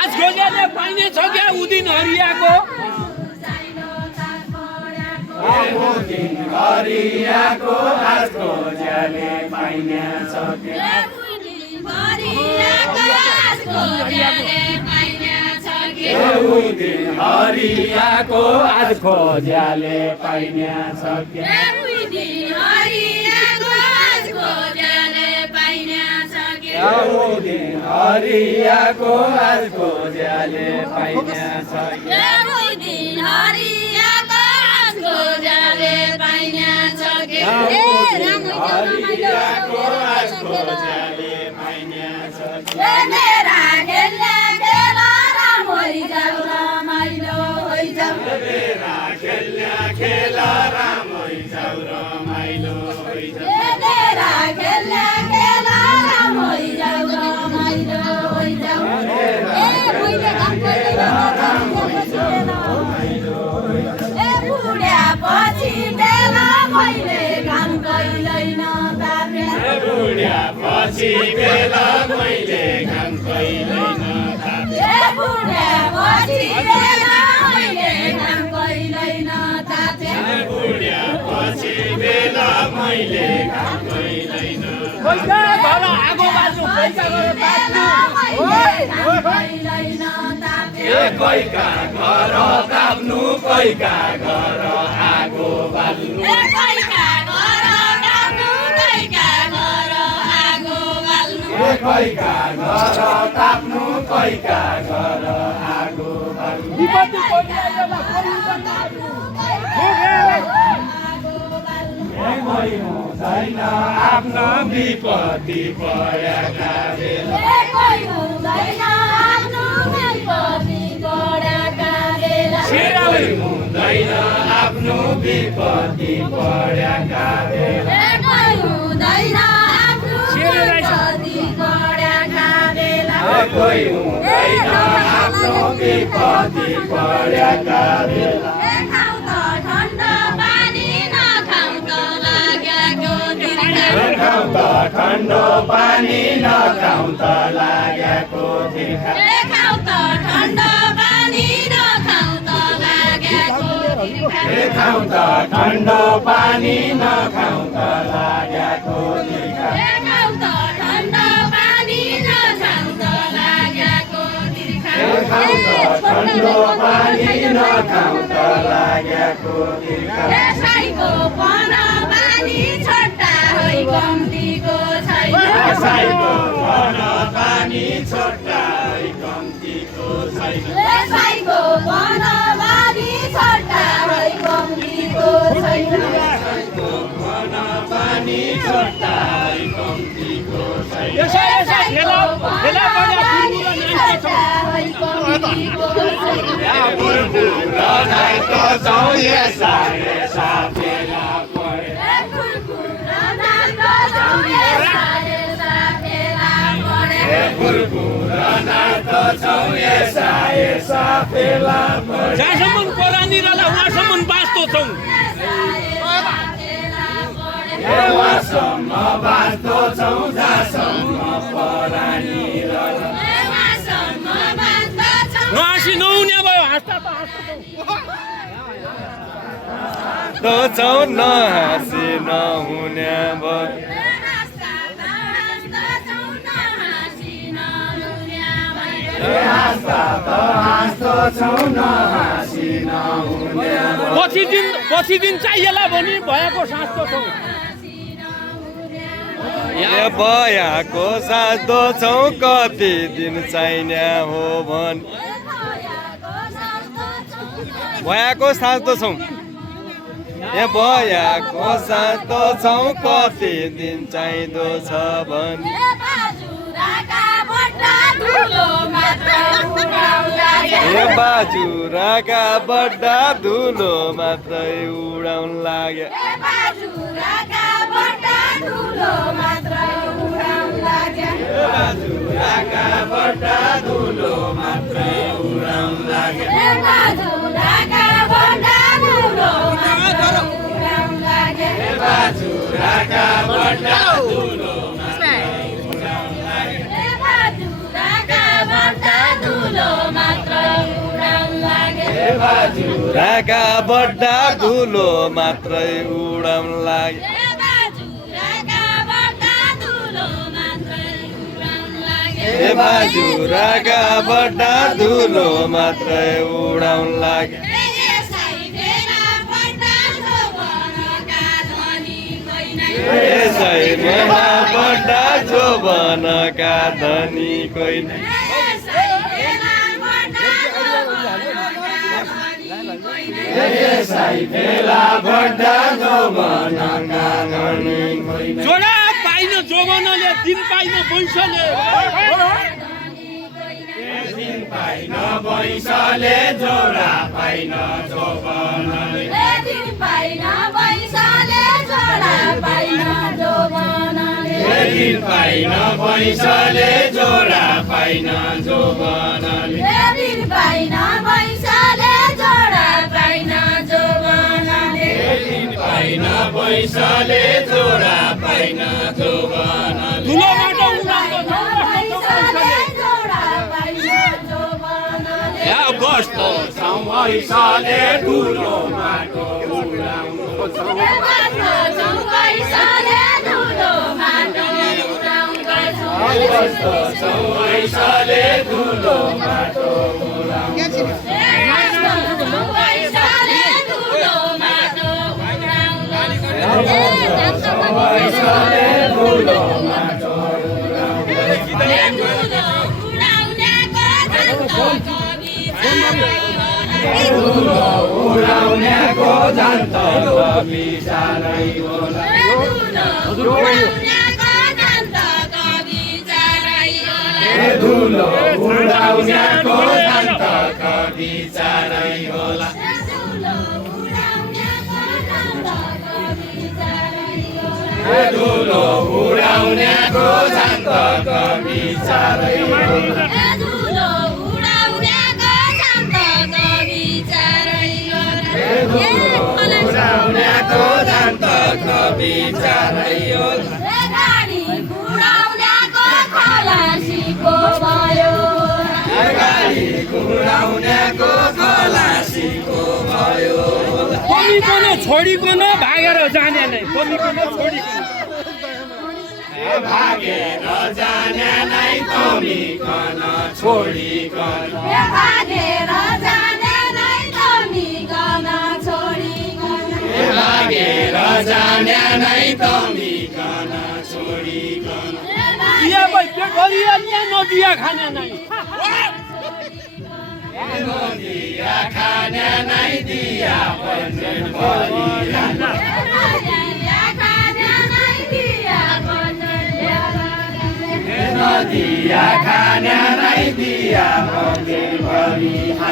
आज खोजेले पाइने छ क्या उदिन हरियाको दिन हरियाको आज खोजेले पाइने छ क्या दिन हरियाको आज खोजेले पाइने छ क्या दिन हरियाको आज खोजेले पाइने छ दिन हरियाको आज खोजेले पाइने छ हरियाको आज खोजेले पाइने छ मेरा खेल्ने खेला रामोइ जाऊ रमाइलो होइजाऊ मेरा खेल्ने खेला रामोइ जाऊ रमाइलो होइजाऊ मेरा खेल्ने खेला रामोइ जाऊ रमाइलो होइजाऊ ए मैले काम बुढ्या पछि बेला मैले काम कहिल्यै नतार्ने बुढ्या पछि बेला मैले काम कहिल्यै नतार्ने बुढ्या पछि बेला मैले काम कहिल्यै नतार्ने बुढ्या पछि बेला मैले काम कहिल्यै पैसा घर आगो बाल्नु पैसा गरेर बाल्नु कैका घर ताप्नु कैका घर आगो बाल्नु कैका घर ताप्नु कैका घर आगो बाल्नु कैका घर ताप्नु कैका घर आगो बाल्नु विपत्ति परिआएला परिवर्तन हुँदैन आफ्नो विपत्ति परेका बेला कोही हुँदैन आफ्नो विपत्ति परेका बेला कोही हुँदैन आफ्नो विपत्ति परेका बेला कोही हुँदैन आफ्नो विपत्ति परेका बेला कोही हुँदैन आफ्नो विपत्ति परेका बेला खाऊ त ठन्डा पानी नखाऊ त लागेको तिर्खा खाऊ त ठन्डो पानी नखाऊ त लागेको तिर्खा खाऊ त ठन्डा पानी नखाऊ त लागेको तिर्खा खाऊ त ठन्डो पानी नखाऊ त लागेको तिर्खा खाऊ त ठन्डा पानी नखाऊ त लागेको तिर्खा खाऊ त ठन्डो पानी नखाऊ त लागेको तिर्खा साईको पन पानी छोटा है कम्तीको छैन साईको पन पानी छोटा है कम्तीको छैन साईको पन पानी छोटा है कम्तीको छैन साईको पन पानी छोटा है कम्तीको छैन यसो यसो खेला खेला गर्दा बुलबुल नाइ त जाऊ यसा यसा फेला परे बुलबुल नाइ त जाऊ यसा यसा फेला परे जहाँसम्म परानी रहला उहाँसम्म बाँच्दो छौँ एवासम्म बाँच्दो छौँ जहाँसम्म परानी रहला नहाँसी नहुने भयो हाँस्दा त हाँस्दो छौ नहाँसी नहुने भयो हाँस्दो छौ नहाँसी नहुने पछि दिन चाहिएला भनी भएको साँच्दो छौँ ए भयाको साँच्दो छौ कति दिन चाहिने हो भन भयाको साँच्दो छौ ए भयाको साँच्दो छौ कति दिन चाहिँदो छ भन ए बाजुराका बड्डा धुलो मात्रै उडाउन लाग्यो बाजुराका बड्डा धुलो मात्रै उडाउन लाग्यो बाजुराका बड्डा धुलो मात्रै उडाउन लाग्यो बाजुराका बड्डा धुलो बाजुराका बड्डा धुलो मात्रै उडाउन लागे ए बाजुराका बड्डा धुलो मात्रै उडाउन लागे यसै मेला बड्डा जोबनका धनी कोही नै यसै बेला बड्डा जोबनका धनी कोही नै जोडा पाइन जोबनले दिन पाइन वैंशले दिन पाइन वैंशले जोडा पाइन जोबनले दिन पाइन वैंशले जोडा पाइन जोबनले दिन पाइन वैंशले जोडा पाइन जोबनले दिन पाइन वैंशले जोडा पाइन जोबनले दिन पाइन वैंशले जोडा पाइन जोबनले धुलो माटो उडाउँदो वैंशले जोडा पाइन जोबनले या कस्तो वैंशले ठुलो माटो उडाउँदो वैंशले ठुलो माटो उडाउँदछ वैंशले ठुलो माटो उडाउँदो वैंशले ठुलो माटो वैंशले ठुलो माटो उडाउनेको जान्त विचारै होला धुलो उडाउनेको जान्त विचारै होला धुलो उडाउनेको जान्त विचारै होला उडाउनेको जान्त विचारै होला गाडी उडाउनेको खलासीको भयो गाडी उडाउनेको खलासीको भयो कमिकन छोडिकन भागेर जाने नै कमिकन छोडिकन भागेर जाने नै कमिकन छोडिकन भागेर जाने नै कमिकन छोडिकन भागेर जाने नै कमिकन छोडिकन दिया भाइ पेट भरिया नदिया खाने नै दिया खाने नै दिया पेट भरिया दिया खाने नै दिया पेट भरिया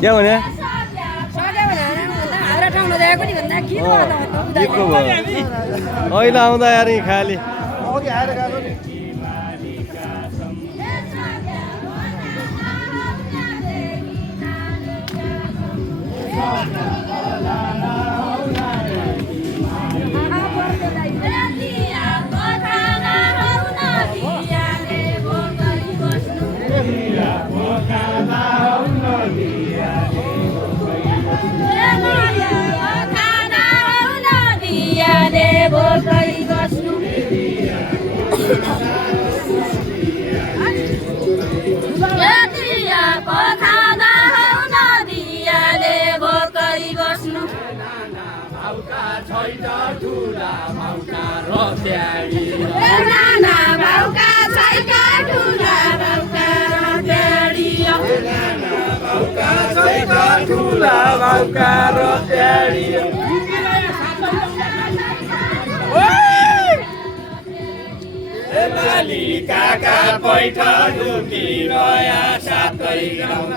क्या भने हाम्रा ठाउँमा गएको नि भन्दा के के भयो अहिले आउँदा यार यी खाली काका पैठा डुबी रया सातै गाउँ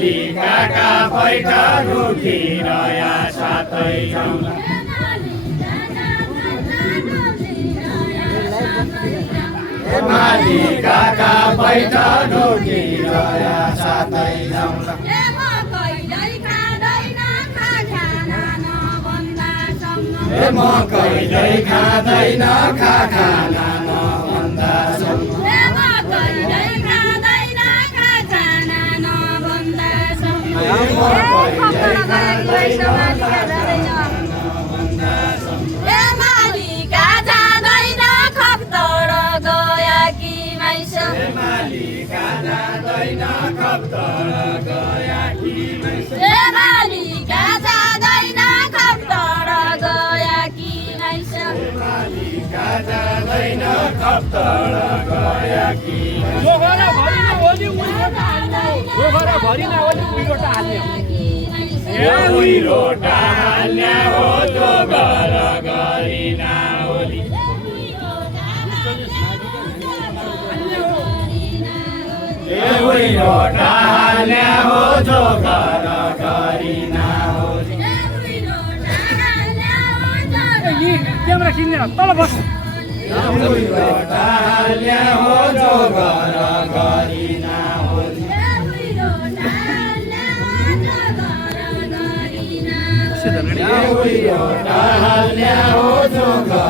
माली काका पैठा ढुकिरया साथै जाउँला माली काका पैठा ढुकिरया साथै जाउँला म कहिल्यै खाँदैन खाना नभन्दासम्म मालिका जाँदैन खप्तर गया कि माइस मालिका जाँदैन खप्तर गया कि माइस मालिका जाँदैन खप्तर गया कि माइस मालिका जाँदैन खप्तर गया कि जोखरा भरिन ओली उइरोटा हाल्ने जोखरा भरिन ओली उइरोटा हाल्ने उइरोटा हाल्ने हो जोगर गरिना ओली उइरोटा हाल्ने हो जोगर गरिना ओली क्यामेरा किन्ने तल बस उइरोटा हाल्ने हो जोगर गरिना ओली उइरोटा हाल्ने हो जोगर